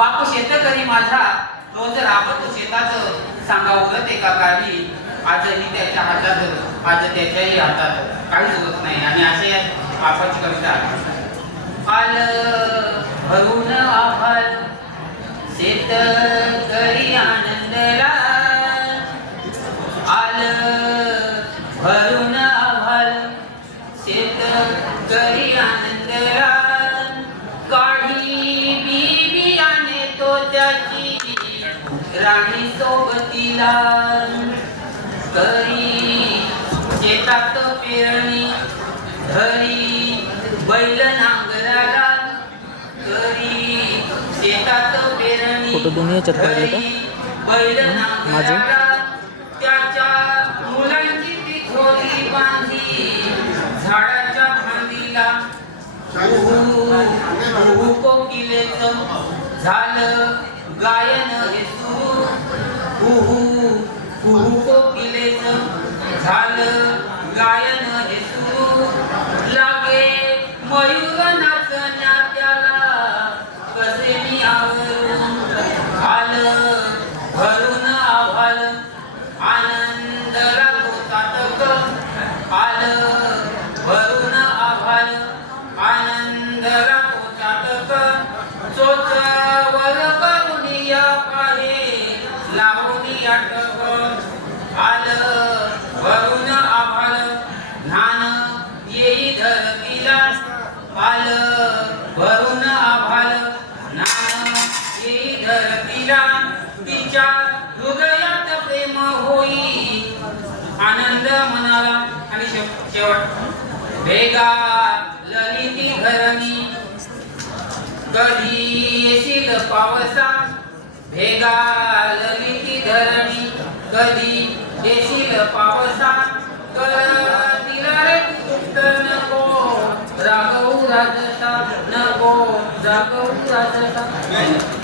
बापू शेतकरी माझा रोज राबतो शेतात सांगावं ग ते काकाली आजही त्याच्या हातात आज त्याच्याही हातात काहीच होत नाही. आणि असे बापाची कविता आल भरून आभाळ शेतकरी आनंदला आल भरून आभाळ शेतकरी आनंदला काढी बियाणे तो त्याची राणी सोबतीला करी शेतात पेरणी घरी बैल नांगराला करी शेतात पेरणी फोटो दोन्ही याच्यात काढले का बैल माझे नांगराला त्याच्या मुलांची ती झोली बांधी झाडाच्या फांदीला कोकिलेचं झालं गायन हे सुरू कोकिलेचं झालं गायन हे सुरू लागे मयूर नाचण्या त्याला कसे मी आवरून आलं भरून आभाळ आनंदला तो चातक आलं भरून आभाळ आनंदला तो चातक चोचवर करून या पाहे लावून अटक आलं भरून आभाळ ज्ञान येई धरतीला आलं भरून आभाळ ज्ञान येई धरतीला तिच्या हृदयात प्रेम होई आनंद मनाला. आणि शेवट भेगा ललिती घरणी कधी येशील पावसा भेगा ललिती धरणी कधी येशील पावसा तिला रे कुठ नको राघव राजसा नको राघव राजसा.